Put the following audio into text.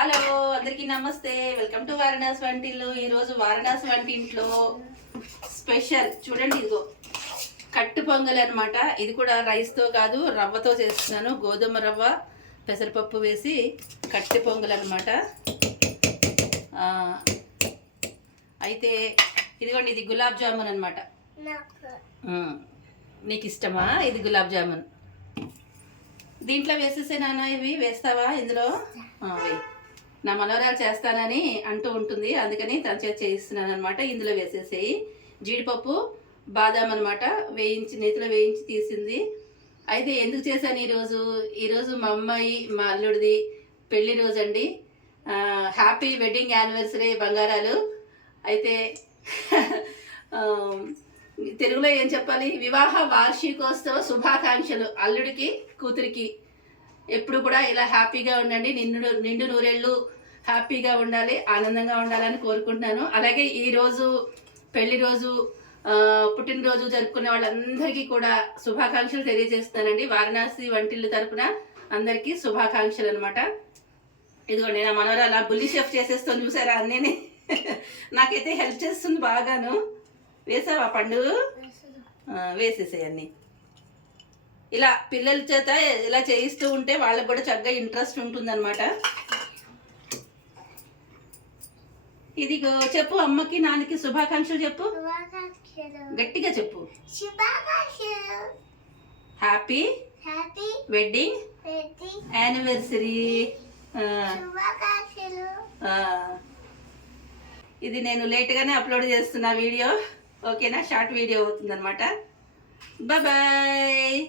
Hello అందరికీ నమస్తే, welcome to Varanasi వంటిల్లు. ఈరోజు వారణాసి వంటింట్లో స్పెషల్ చూడండి, ఇదిగో కట్టు పొంగల్ అనమాట. ఇది కూడా రైస్తో కాదు, రవ్వతో చేస్తున్నాను. గోధుమ రవ్వ పెసరపప్పు వేసి కట్టు పొంగల్ అనమాట. అయితే ఇదిగోండి, ఇది గులాబ్ జామున్ అనమాట. నీకు ఇష్టమా? ఇది గులాబ్ జామున్. దీంట్లో వేసేసే నాన్న, ఇవి వేస్తావా ఇందులో? నా మనవరాలు చేస్తానని అంటూ ఉంటుంది, అందుకని తన చేత చేయిస్తున్నాను అనమాట. ఇందులో వేసేసేయి. జీడిపప్పు బాదాం అనమాట, నేతిలో వేయించి తీసింది. అయితే ఎందుకు చేశాను ఈరోజు మా అమ్మాయి మా అల్లుడిది పెళ్లి రోజు అండి. హ్యాపీ వెడ్డింగ్ యానివర్సరీ బంగారాలు. అయితే తెలుగులో ఏం చెప్పాలి? వివాహ వార్షికోత్సవ శుభాకాంక్షలు అల్లుడికి కూతురికి. ఎప్పుడు కూడా ఇలా హ్యాపీగా ఉండండి, నిండు నూరేళ్ళు హ్యాపీగా ఉండాలి, ఆనందంగా ఉండాలని కోరుకుంటున్నాను. అలాగే ఈరోజు పెళ్లి రోజు, పుట్టినరోజు జరుపుకునే వాళ్ళందరికీ కూడా శుభాకాంక్షలు తెలియజేస్తానండి. వారణాసి వంటిల్లు తరపున అందరికీ శుభాకాంక్షలు అనమాట. ఇదిగోండి, నా మనవరాలు బుల్లి షెఫ్ చేసేస్తాను చూసారా అన్నీ. నాకైతే హెల్ప్ చేస్తుంది బాగాను. వేసావా పండు? వేసేసేయన్నీ. ఇలా పిల్లల చేత ఇలా చేయిస్తూ ఉంటే వాళ్ళకి కూడా చక్కగా ఇంట్రెస్ట్ ఉంటుందన్నమాట. ఇదిగో చెప్పు, అమ్మకి నాన్నకి శుభాకాంక్షలు చెప్పు, గట్టిగా చెప్పు. Happy wedding anniversary. ఇది నేను లేట్గానే అప్లోడ్ చేస్తున్నా వీడియో, ఓకేనా? షార్ట్ వీడియో అవుతుందన్నమాట. బాయ్.